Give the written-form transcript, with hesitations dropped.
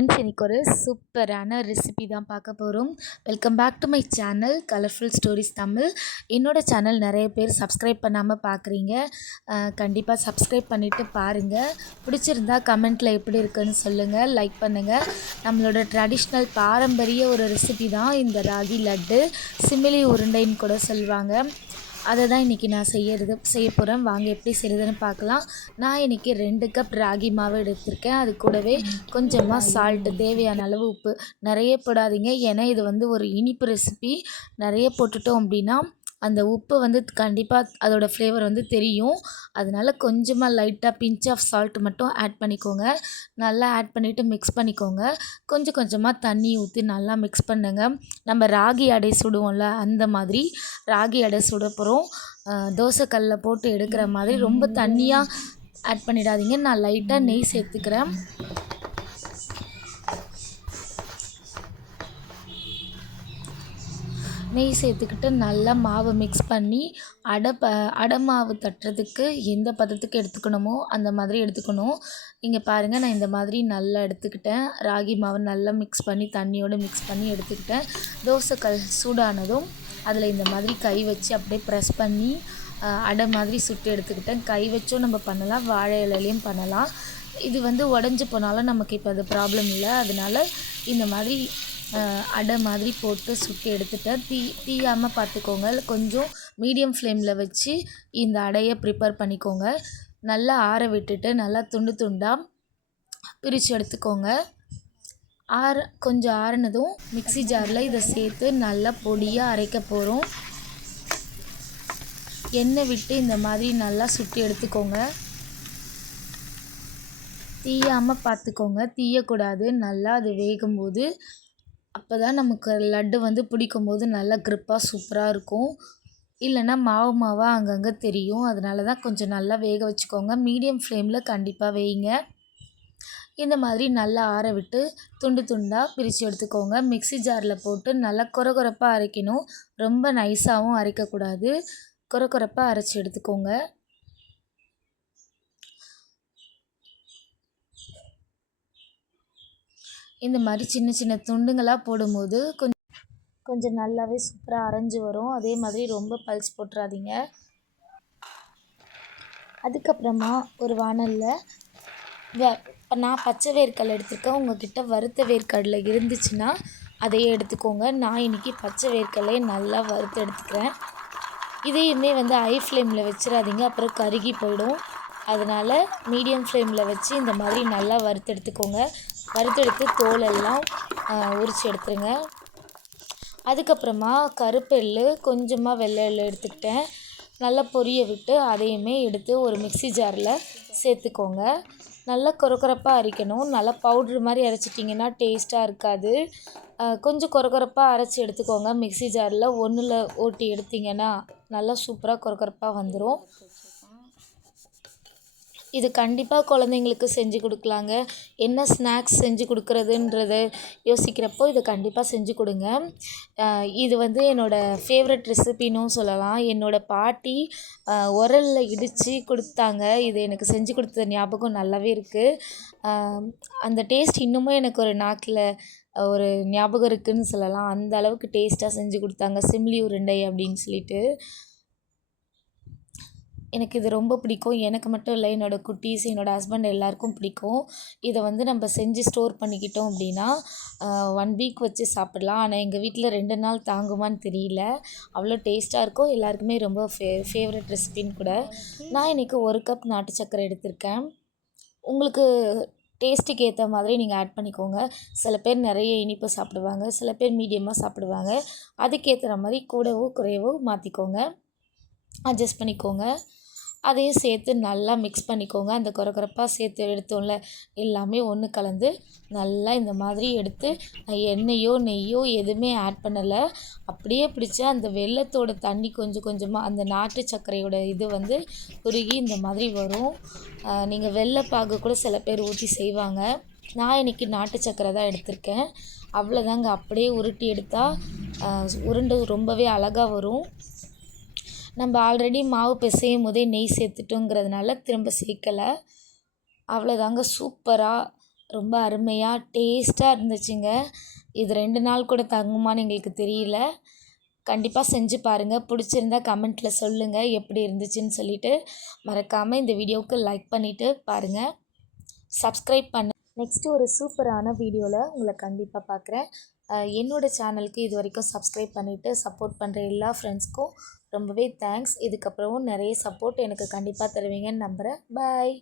Friends, இன்னைக்கு ஒரு சூப்பரான ரெசிபி தான் பார்க்க போகிறோம். Welcome back to my channel colourful stories Tamil. என்னோடய சேனல் நிறைய பேர் சப்ஸ்கிரைப் பண்ணாமல் பார்க்குறீங்க. கண்டிப்பாக சப்ஸ்கிரைப் பண்ணிவிட்டு பாருங்கள். பிடிச்சிருந்தா கமெண்ட்டில் எப்படி இருக்குன்னு சொல்லுங்கள், லைக் பண்ணுங்கள். நம்மளோட ட்ரெடிஷ்னல் பாரம்பரிய ஒரு ரெசிபி தான் இந்த ராகி லட்டு. சிமிலி உருண்டைன்னு கூட சொல்லுவாங்க. அதை தான் இன்றைக்கி நான் செய்ய போகிறேன். வாங்க எப்படி செய்கிறதுன்னு பார்க்கலாம். நான் இன்றைக்கி 2 கப் ராகி மாவு எடுத்திருக்கேன். அது கூடவே கொஞ்சமாக சால்ட்டு, தேவையான அளவு உப்பு. நிறைய போடாதீங்க, ஏன்னா இது வந்து ஒரு இனிப்பு ரெசிபி. நிறைய போட்டுட்டோம் அப்படின்னா அந்த உப்பு வந்து கண்டிப்பாக அதோட ஃப்ளேவர் வந்து தெரியும். அதனால் கொஞ்சமாக லைட்டாக பிஞ்ச் ஆஃப் சால்ட் மட்டும் ஆட் பண்ணிக்கோங்க. நல்லா ஆட் பண்ணிவிட்டு மிக்ஸ் பண்ணிக்கோங்க. கொஞ்சம் கொஞ்சமாக தண்ணி ஊற்றி நல்லா மிக்ஸ் பண்ணுங்க. நம்ம ராகி அடை சுடுவோம்ல, அந்த மாதிரி ராகி அடை சுட போகிறோம். தோசைக்கல்லில் போட்டு எடுக்கிற மாதிரி ரொம்ப தண்ணியாக ஆட் பண்ணிடாதீங்க. நான் லைட்டாக நெய் சேர்த்துக்கிறேன். நெய் சேர்த்துக்கிட்டு நல்லா மாவை மிக்ஸ் பண்ணி அடை மாவு தட்டுறதுக்கு எந்த பதத்துக்கு எடுத்துக்கணுமோ அந்த மாதிரி எடுத்துக்கணும். இங்கே பாருங்கள், நான் இந்த மாதிரி நல்லா எடுத்துக்கிட்டேன். ராகி மாவை நல்லா மிக்ஸ் பண்ணி தண்ணியோடு மிக்ஸ் பண்ணி எடுத்துக்கிட்டேன். தோசைக்கல் சூடானதும் அதில் இந்த மாதிரி கை வச்சு அப்படியே ப்ரெஸ் பண்ணி அடை மாதிரி சுட்டு எடுத்துக்கிட்டேன். கை வச்சும் நம்ம பண்ணலாம், வாழை இலையிலையும் பண்ணலாம். இது வந்து உடஞ்சி போனாலும் நமக்கு இப்போ அது ப்ராப்ளம் இல்லை. அதனால் இந்த மாதிரி அடை மாதிரி போட்டு சுட்டு எடுத்துட்டேன். தீயாமல் பார்த்துக்கோங்க. கொஞ்சம் மீடியம் ஃப்ளேமில் வச்சு இந்த அடையை ப்ரிப்பேர் பண்ணிக்கோங்க. நல்லா ஆற விட்டுட்டு நல்லா துண்டு துண்டாக பிரித்து எடுத்துக்கோங்க. கொஞ்சம் ஆறினதும் மிக்ஸி ஜாரில் இதை சேர்த்து நல்லா பொடியாக அரைக்க போகிறோம். எண்ணெய் விட்டு இந்த மாதிரி நல்லா சுட்டு எடுத்துக்கோங்க. தீயாமல் பார்த்துக்கோங்க, தீயக்கூடாது. நல்லா அது வேகும்போது அப்போ தான் நமக்கு லட்டு வந்து பிடிக்கும்போது நல்லா க்ரிப்பாக சூப்பராக இருக்கும். இல்லைன்னா மாவாக அங்கங்கே தெரியும். அதனால தான் கொஞ்சம் நல்லா வேக வச்சுக்கோங்க. மீடியம் ஃப்ளேமில் கண்டிப்பாக வேயுங்க. இந்த மாதிரி நல்லா ஆற விட்டு துண்டு துண்டாக பிரித்து எடுத்துக்கோங்க. மிக்ஸி ஜாரில் போட்டு நல்லா கொரகொரப்பாக அரைக்கணும். ரொம்ப நைஸாகவும் அரைக்கக்கூடாது. கொரகொரப்பாக அரைச்சி எடுத்துக்கோங்க. இந்த மாதிரி சின்ன சின்ன துண்டுங்களாக போடும்போது கொஞ்சம் நல்லாவே சூப்பராக அரைஞ்சி வரும். அதே மாதிரி ரொம்ப பல்ஸ் போட்டுறாதீங்க. அதுக்கப்புறமா ஒரு வானலில் இப்போ நான் பச்சை வேர்க்கடலை எடுத்துருக்கேன். உங்கள்கிட்ட வறுத்த வேர்க்கடலை இருந்துச்சுன்னா அதையே எடுத்துக்கோங்க. நான் இன்றைக்கி பச்சை வேர்க்கடலையை நல்லா வறுத்து எடுத்துக்கிறேன். இதையுமே வந்து ஹை ஃப்ளேமில் வச்சிடாதீங்க, அப்புறம் கருகி போயிடும். அதனால் மீடியம் ஃப்ளேமில் வச்சு இந்த மாதிரி நல்லா வறுத்து எடுத்துக்கோங்க. வறுத்தெடுத்து தோலெல்லாம் உரித்து எடுத்துருங்க. அதுக்கப்புறமா கருப்பு எள்ளு, கொஞ்சமாக வெள்ளை எள்ளு எடுத்துக்கிட்டேன். நல்லா பொரிய விட்டு அதையுமே எடுத்து ஒரு மிக்ஸி ஜாரில் சேர்த்துக்கோங்க. நல்லா கொரகொரப்பாக அரைக்கணும். நல்லா பவுட்ரு மாதிரி அரைச்சிட்டிங்கன்னா டேஸ்ட்டாக இருக்காது. கொஞ்சம் கொரகொரப்பாக அரைச்சி எடுத்துக்கோங்க. மிக்ஸி ஜாரில் ஒன்றில் ஓட்டி எடுத்திங்கன்னா நல்லா சூப்பராக கொரகொரப்பாக வந்துடும். இது கண்டிப்பாக குழந்தைங்களுக்கு செஞ்சு கொடுக்கலாங்க. என்ன ஸ்நாக்ஸ் செஞ்சு கொடுக்குறதுன்றத யோசிக்கிறப்போ இதை கண்டிப்பாக செஞ்சு கொடுங்க. இது வந்து என்னோடய ஃபேவரட் ரெசிபின்னும் சொல்லலாம். என்னோடய பாட்டி உரலில் இடித்து கொடுத்தாங்க. இது எனக்கு செஞ்சு கொடுத்த ஞாபகம் நல்லாவே இருக்குது. அந்த டேஸ்ட் இன்னமும் எனக்கு ஒரு நாக்கில் ஒரு ஞாபகம் இருக்குதுன்னு சொல்லலாம். அந்த அளவுக்கு டேஸ்ட்டாக செஞ்சு கொடுத்தாங்க. சிம்லி உருண்டை அப்படின்னு சொல்லிட்டு. எனக்கு இது ரொம்ப பிடிக்கும். எனக்கு மட்டும் இல்லை, என்னோடய குட்டீஸ், என்னோடய ஹஸ்பண்ட் எல்லாேருக்கும் பிடிக்கும். இதை வந்து நம்ம செஞ்சு ஸ்டோர் பண்ணிக்கிட்டோம் அப்படின்னா 1 வீக் வச்சு சாப்பிட்லாம். ஆனால் எங்கள் வீட்டில் 2 நாள் தாங்குமான்னு தெரியல. அவ்வளோ டேஸ்ட்டாக இருக்கும். எல்லாருக்குமே ரொம்ப ஃபேவரட் ரெசிபின்னு கூட. நான் இன்றைக்கி 1 கப் நாட்டு சர்க்கரை எடுத்திருக்கேன். உங்களுக்கு டேஸ்ட்டுக்கு ஏற்ற மாதிரி நீங்கள் ஆட் பண்ணிக்கோங்க. சில பேர் நிறைய இனிப்பு சாப்பிடுவாங்க, சில பேர் மீடியமாக சாப்பிடுவாங்க. அதுக்கேற்ற மாதிரி கூடவோ குறையவோ மாற்றிக்கோங்க, அட்ஜஸ்ட் பண்ணிக்கோங்க. அதையும் சேர்த்து நல்லா மிக்ஸ் பண்ணிக்கோங்க. அந்த கொரகொரப்பாக சேர்த்து எடுத்தோம்ல, எல்லாமே ஒன்று கலந்து நல்லா இந்த மாதிரி எடுத்து எண்ணெயோ நெய்யோ எதுவுமே ஆட் பண்ணலை. அப்படியே பிடிச்சா அந்த வெல்லத்தோட தண்ணி கொஞ்சம் கொஞ்சமாக அந்த நாட்டு சர்க்கரையோட இது வந்து உருகி இந்த மாதிரி வரும். நீங்கள் வெல்லைப்பாகு கூட சில பேர் ஊற்றி செய்வாங்க. நான் இன்றைக்கி நாட்டு சர்க்கரை தான் எடுத்திருக்கேன். அவ்வளோதாங்க. அப்படியே உருட்டி எடுத்தால் உருண்டை ரொம்பவே அழகாக வரும். நம்ம ஆல்ரெடி மாவு பிசையும் போதே நெய் சேர்த்துட்டோங்கிறதுனால திரும்ப சேர்க்கலை. அவ்வளோதாங்க. சூப்பராக ரொம்ப அருமையாக டேஸ்ட்டாக இருந்துச்சுங்க. இது 2 நாள் கூட தங்குமான்னு எங்களுக்கு தெரியல. கண்டிப்பாக செஞ்சு பாருங்கள். பிடிச்சிருந்தா கமெண்ட்டில் சொல்லுங்கள் எப்படி இருந்துச்சுன்னு சொல்லிவிட்டு. மறக்காமல் இந்த வீடியோவுக்கு லைக் பண்ணிவிட்டு பாருங்கள். சப்ஸ்கிரைப் பண்ண நெக்ஸ்ட்டு ஒரு சூப்பரான வீடியோவில் உங்களை கண்டிப்பாக பார்க்குறேன். என்னோடய சேனலுக்கு இது வரைக்கும் சப்ஸ்கிரைப் பண்ணிவிட்டு சப்போர்ட் பண்ணுற எல்லா ஃப்ரெண்ட்ஸ்க்கும் ரொம்பவே தேங்க்ஸ். இதுக்கப்புறமும் நிறைய சப்போர்ட் எனக்கு கண்டிப்பாக தருவீங்கன்னு நம்புகிறேன். பாய்.